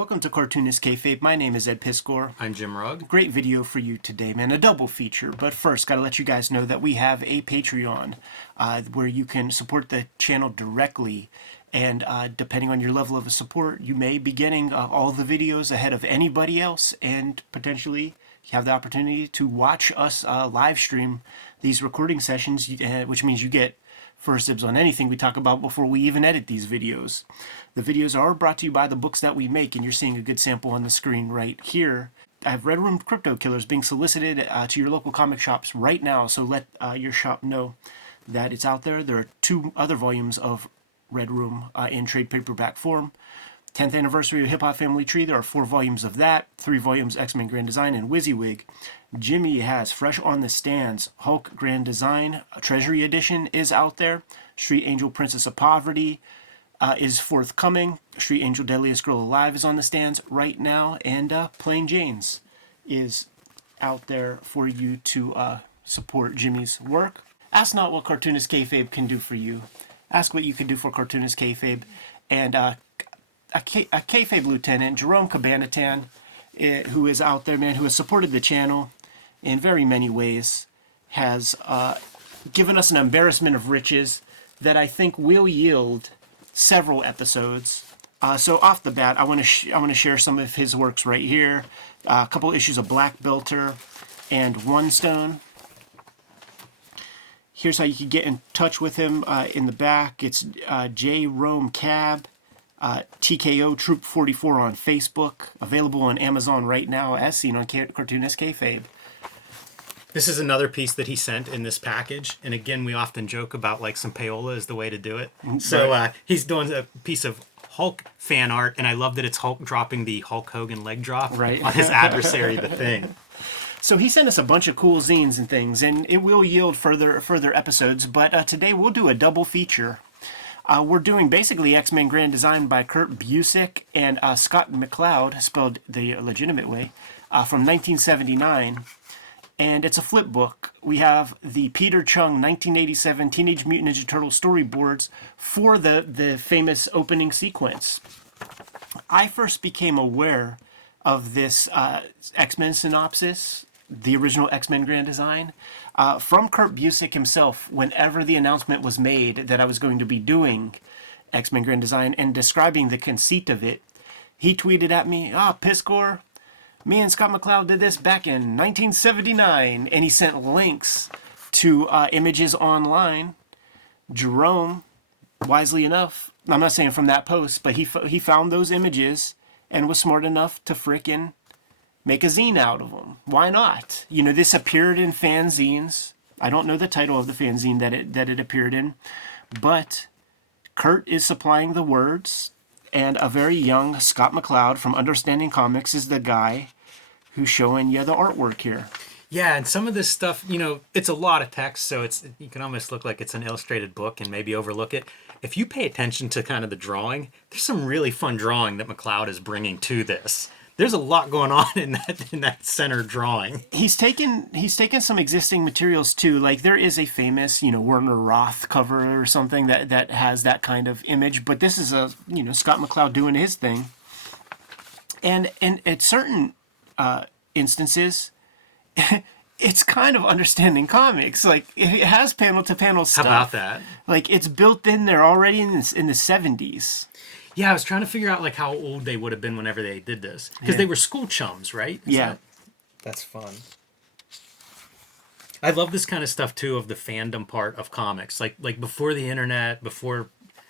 Welcome to Cartoonist Kayfabe. My name is Ed Piscor. I'm Jim Rugg. Great video for you today, man. A double feature. But first, gotta let you guys know that we have a Patreon where you can support the channel directly. And depending on your level of support, you may be getting all the videos ahead of anybody else, and potentially you have the opportunity to watch us live stream these recording sessions, which means you get first dibs on anything we talk about before we even edit these videos. The videos are brought to you by the books that we make, and you're seeing a good sample on the screen right here. I have Red Room Crypto Killers being solicited to your local comic shops right now, so let your shop know that it's out there. There are 2 other volumes of Red Room in trade paperback form. 10th anniversary of Hip Hop Family Tree, there are 4 volumes of that, 3 volumes X-Men Grand Design and WYSIWYG. Jimmy has fresh on the stands Hulk Grand Design Treasury Edition is out there. Street Angel Princess of Poverty is forthcoming. Street Angel Deadliest Girl Alive is on the stands right now, and Plain Jane's is out there for you to support Jimmy's work. Ask not what Cartoonist Kayfabe can do for you. Ask what you can do for Cartoonist Kayfabe. And a Kayfabe lieutenant, Jerome Cabanatan, who is out there, man, who has supported the channel in very many ways, has given us an embarrassment of riches that I think will yield several episodes. So off the bat, I want to share some of his works right here. A couple issues of Black Belter and One Stone. Here's how you can get in touch with him in the back. It's J. Rome Cab, TKO Troop 44 on Facebook. Available on Amazon right now, as seen on Cartoonist Kayfabe. This is another piece that he sent in this package. And again, we often joke about like some payola is the way to do it. So he's doing a piece of Hulk fan art, and I love that it's Hulk dropping the Hulk Hogan leg drop on his adversary, the Thing. So he sent us a bunch of cool zines and things, and it will yield further episodes. But today we'll do a double feature. We're doing basically X-Men Grand Design by Kurt Busiek and Scott McLeod, spelled the legitimate way, from 1979. And it's a flip book. We have the Peter Chung 1987 Teenage Mutant Ninja Turtle storyboards for the famous opening sequence. I first became aware of this X-Men synopsis, the original X-Men Grand Design, from Kurt Busiek himself whenever the announcement was made that I was going to be doing X-Men Grand Design and describing the conceit of it. He tweeted at me, Piscor, me and Scott McLeod did this back in 1979, and he sent links to images online. Jerome, wisely enough, I'm not saying from that post, but he found those images and was smart enough to frickin' make a zine out of them. Why not? You know, this appeared in fanzines. I don't know the title of the fanzine that it appeared in, but Kurt is supplying the words, and a very young Scott McLeod from Understanding Comics is the guy who's showing you the artwork here. Yeah, and some of this stuff, you know, it's a lot of text, so you can almost look like it's an illustrated book and maybe overlook it. If you pay attention to kind of the drawing, there's some really fun drawing that McLeod is bringing to this. There's a lot going on in that center drawing. He's taken some existing materials too. Like there is a famous, Werner Roth cover or something that has that kind of image, but this is Scott McLeod doing his thing. And at certain instances, it's kind of Understanding Comics. Like it has panel to panel stuff. How about that? Like it's built in there already in the 70s. Yeah, I was trying to figure out like how old they would have been whenever they did this, because they were school chums, right? That's fun. I love this kind of stuff too, of the fandom part of comics. Like before the internet, before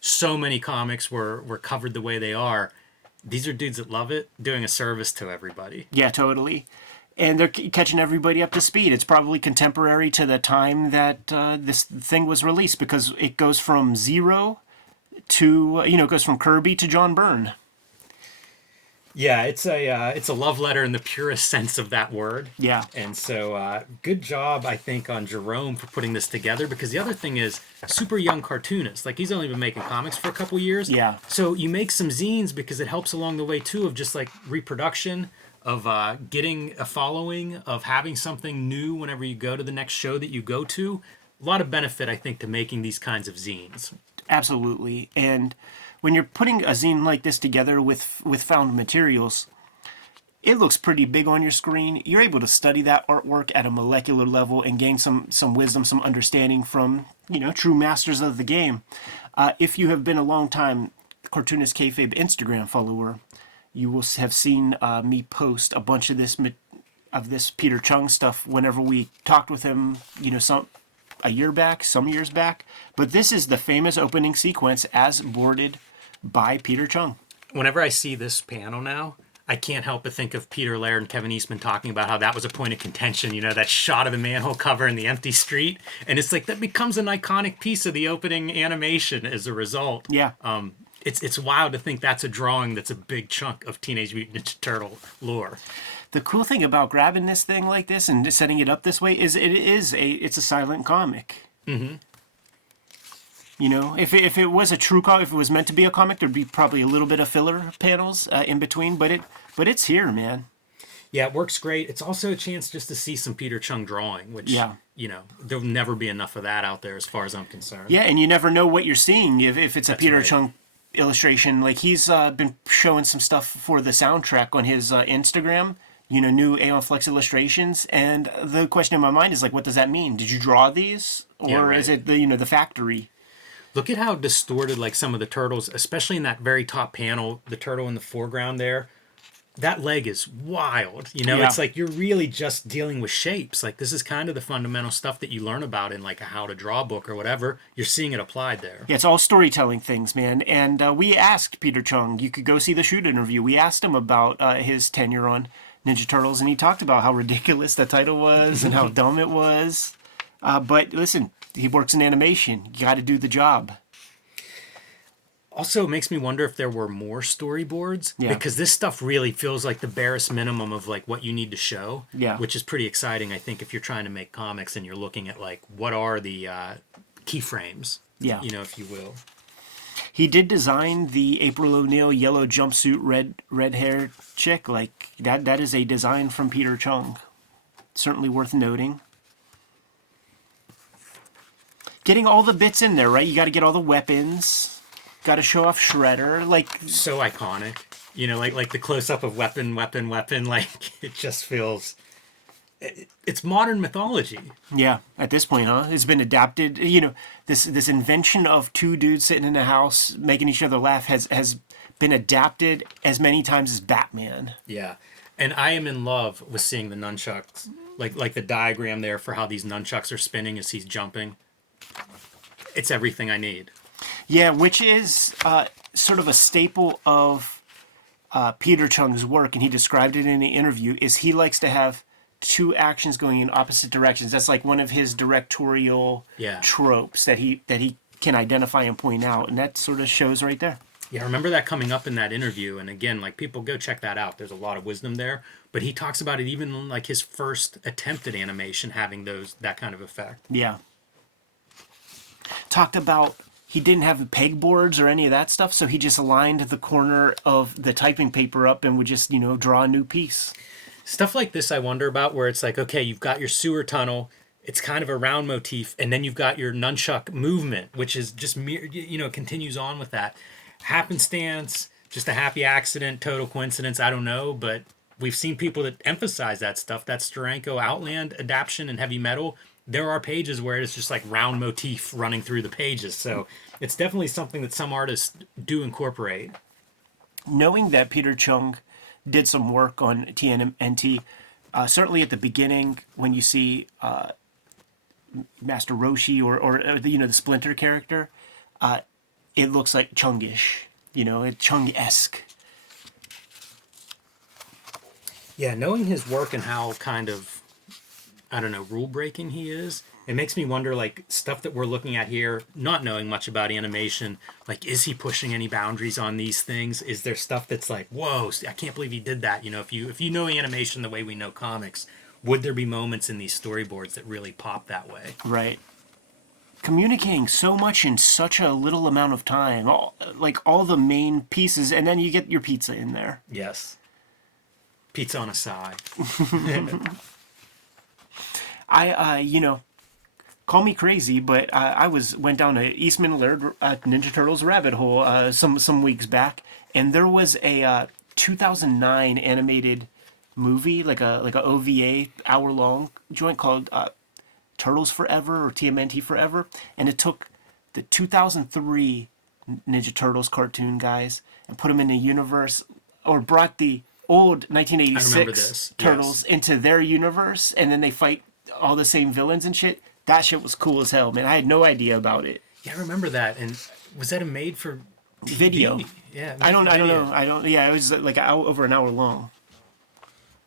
so many comics were covered the way they are, these are dudes that love it, doing a service to everybody. Yeah, totally. And they're catching everybody up to speed. It's probably contemporary to the time that this thing was released, because it goes from zero to, it goes from Kirby to John Byrne. Yeah, it's a love letter in the purest sense of that word. Yeah. And so good job, I think, on Jerome for putting this together, because the other thing is, super young cartoonist. Like, he's only been making comics for a couple years. Yeah. So you make some zines because it helps along the way, too, of just, like, reproduction, of getting a following, of having something new whenever you go to the next show that you go to. A lot of benefit, I think, to making these kinds of zines. Absolutely. And when you're putting a zine like this together with found materials, it looks pretty big on your screen. You're able to study that artwork at a molecular level and gain some wisdom, some understanding from, true masters of the game. If you have been a long time Cartoonist Kayfabe Instagram follower, you will have seen me post a bunch of this Peter Chung stuff whenever we talked with him, some years back. But this is the famous opening sequence as boarded by Peter Chung. Whenever I see this panel now, I can't help but think of Peter Laird and Kevin Eastman talking about how that was a point of contention, that shot of the manhole cover in the empty street. And it's like that becomes an iconic piece of the opening animation as a result. Yeah. It's wild to think that's a drawing that's a big chunk of Teenage Mutant Ninja Turtle lore. The cool thing about grabbing this thing like this and setting it up this way is it's a silent comic. Mm-hmm. If it was a true comic, if it was meant to be a comic, there'd be probably a little bit of filler panels in between, but it's here, man. Yeah, it works great. It's also a chance just to see some Peter Chung drawing, which, there'll never be enough of that out there as far as I'm concerned. Yeah, and you never know what you're seeing if it's a Peter right. Chung illustration. Like, he's been showing some stuff for the soundtrack on his Instagram, new Aeon Flux illustrations, and the question in my mind is, like, what does that mean? Did you draw these? Or is it the factory? Look at how distorted, like, some of the turtles, especially in that very top panel, the turtle in the foreground there, that leg is wild. It's like you're really just dealing with shapes. Like, this is kind of the fundamental stuff that you learn about in, like, a how to draw book or whatever. You're seeing it applied there. Yeah, it's all storytelling things, man. And we asked Peter Chung, you could go see the shoot interview. We asked him about his tenure on Ninja Turtles, and he talked about how ridiculous the title was and how dumb it was. But listen, he works in animation. You got to do the job. Also, it makes me wonder if there were more storyboards, because this stuff really feels like the barest minimum of, like, what you need to show, which is pretty exciting, I think, if you're trying to make comics and you're looking at, like, what are the keyframes, if you will. He did design the April O'Neil yellow jumpsuit, red hair chick. Like, that is a design from Peter Chung. Certainly worth noting. Getting all the bits in there, right? You got to get all the weapons. Got to show off Shredder. Like, so iconic. Like the close-up of weapon. Like, it just feels... It's modern mythology. Yeah, at this point, huh? It's been adapted. This invention of two dudes sitting in a house making each other laugh has been adapted as many times as Batman. Yeah, and I am in love with seeing the nunchucks. Like the diagram there for how these nunchucks are spinning as he's jumping. It's everything I need. Yeah, which is sort of a staple of Peter Chung's work, and he described it in the interview, is he likes to have two actions going in opposite directions. That's like one of his directorial tropes that he can identify and point out, and that sort of shows right there. Yeah, I remember that coming up in that interview, and again, like, people go check that out. There's a lot of wisdom there, but he talks about it even like his first attempt at animation having that kind of effect. Yeah. Talked about he didn't have the pegboards or any of that stuff, so he just aligned the corner of the typing paper up and would just, draw a new piece. Stuff like this I wonder about, where it's like, okay, you've got your sewer tunnel, it's kind of a round motif, and then you've got your nunchuck movement, which is just, continues on with that. Happenstance, just a happy accident, total coincidence, I don't know, but we've seen people that emphasize that stuff. That Steranko Outland adaptation in Heavy Metal, there are pages where it's just like round motif running through the pages. So it's definitely something that some artists do incorporate. Knowing that Peter Chung did some work on TMNT, certainly at the beginning when you see Master Roshi or the Splinter character, it looks like Chungish, Chung-esque. Yeah, knowing his work and how kind of, rule-breaking he is, it makes me wonder, like, stuff that we're looking at here, not knowing much about animation, like, is he pushing any boundaries on these things? Is there stuff that's like, whoa, I can't believe he did that? If you know animation the way we know comics, would there be moments in these storyboards that really pop that way? Right. Communicating so much in such a little amount of time, all the main pieces, and then you get your pizza in there. Yes. Pizza on a side. Call me crazy, but I went down a Eastman Laird Ninja Turtles rabbit hole some weeks back, and there was a 2009 animated movie, like a OVA hour long joint called Turtles Forever or TMNT Forever, and it took the 2003 Ninja Turtles cartoon guys and put them in a universe, or brought the old I remember 1986 this. Turtles into their universe, and then they fight all the same villains and shit. That shit was cool as hell, man. I had no idea about it. Yeah, I remember that. And was that a made for TV? Video. Yeah. I don't know. Yeah, it was like over an hour long.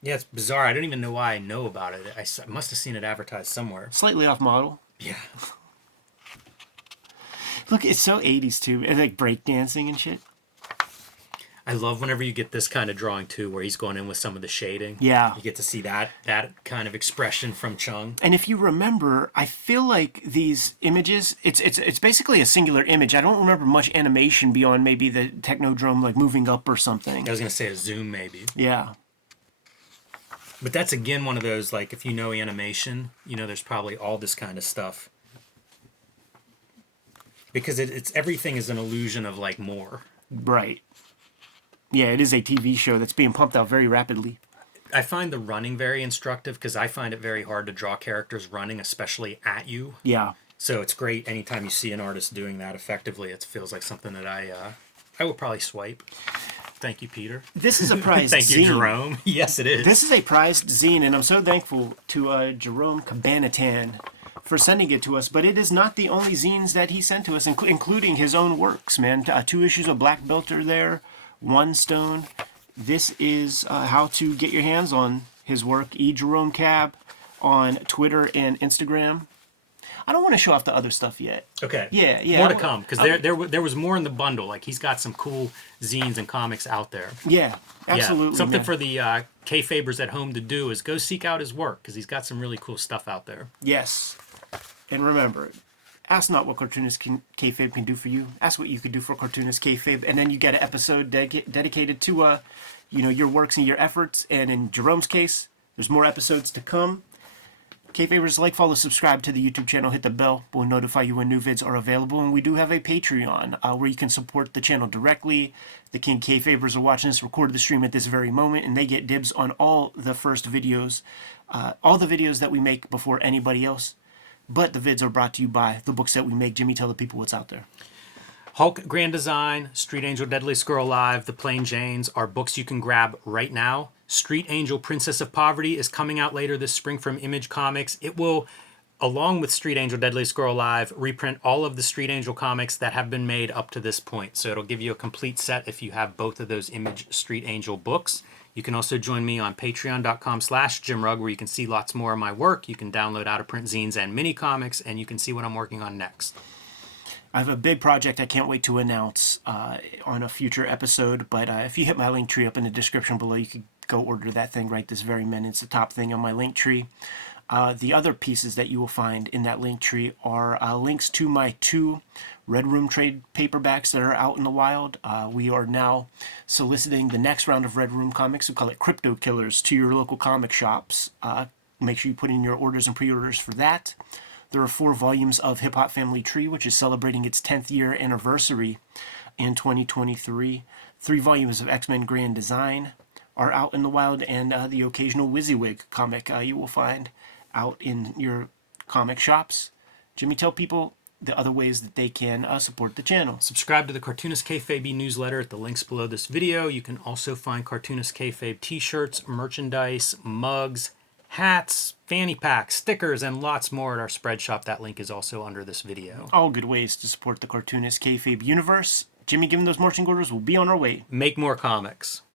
Yeah, it's bizarre. I don't even know why I know about it. I must have seen it advertised somewhere. Slightly off model. Yeah. Look, it's so 80s too. It's like breakdancing and shit. I love whenever you get this kind of drawing too, where he's going in with some of the shading. Yeah. You get to see that kind of expression from Chung. And if you remember, I feel like these images, it's basically a singular image. I don't remember much animation beyond maybe the Technodrome like moving up or something. I was gonna say a zoom maybe. Yeah. But that's again one of those, like, if you know animation, you know there's probably all this kind of stuff. Because it's everything is an illusion of like more. Right. Yeah, it is a TV show that's being pumped out very rapidly. I find the running very instructive because I find it very hard to draw characters running, especially at you. Yeah. So it's great anytime you see an artist doing that effectively. It feels like something that I would probably swipe. Thank you, Peter. This is a prized Thank zine. you, Jerome. Yes, it is. This is a prized zine, and I'm so thankful to Jerome Cabanatan for sending it to us. But it is not the only zines that he sent to us, including his own works, man. 2 issues of Black Belt are there, 1 stone. This is how to get your hands on his work. Jerome Cab on Twitter and Instagram. I don't want to show off the other stuff yet. Okay. Yeah. More to come, because there was more in the bundle. Like, he's got some cool zines and comics out there. Yeah, absolutely. Yeah. Something man. for the Kayfabers at home to do is go seek out his work, because he's got some really cool stuff out there. Yes. And remember, ask not what Cartoonist Kayfabe can do for you. Ask what you could do for Cartoonist Kayfabe. And then you get an episode dedicated to your works and your efforts. And in Jerome's case, there's more episodes to come. Kayfabers, like, follow, subscribe to the YouTube channel, hit the bell. We'll notify you when new vids are available. And we do have a Patreon where you can support the channel directly. The King Kayfabers are watching this, recorded the stream at this very moment, and they get dibs on all the first videos, all the videos that we make before anybody else. But the vids are brought to you by the books that we make. Jimmy, tell the people what's out there. Hulk Grand Design, Street Angel Deadly Squirrel Live, The Plain Janes are books you can grab right now. Street Angel Princess of Poverty is coming out later this spring from Image Comics. It will, along with Street Angel Deadly Squirrel Live, reprint all of the Street Angel comics that have been made up to this point. So it'll give you a complete set if you have both of those Image Street Angel books. You can also join me on patreon.com/JimRugg, where you can see lots more of my work. You can download out-of-print zines and mini comics, and you can see what I'm working on next. I have a big project I can't wait to announce on a future episode, but if you hit my link tree up in the description below, you could go order that thing right this very minute. It's the top thing on my link tree. The other pieces that you will find in that link tree are links to my 2 Red Room trade paperbacks that are out in the wild. We are now soliciting the next round of Red Room comics. We call it Crypto Killers, to your local comic shops. Make sure you put in your orders and pre-orders for that. There are 4 volumes of Hip Hop Family Tree, which is celebrating its 10th year anniversary in 2023. 3 volumes of X-Men Grand Design are out in the wild, and the occasional WYSIWYG comic you will find out in your comic shops. Jimmy, tell people the other ways that they can support the channel. Subscribe to the Cartoonist Kayfabe newsletter at the links below this video. You can also find Cartoonist Kayfabe t-shirts, merchandise, mugs, hats, fanny packs, stickers, and lots more at our spread shop. That link is also under this video. All good ways to support the Cartoonist Kayfabe universe. Jimmy, given those marching orders, we'll be on our way. Make more comics.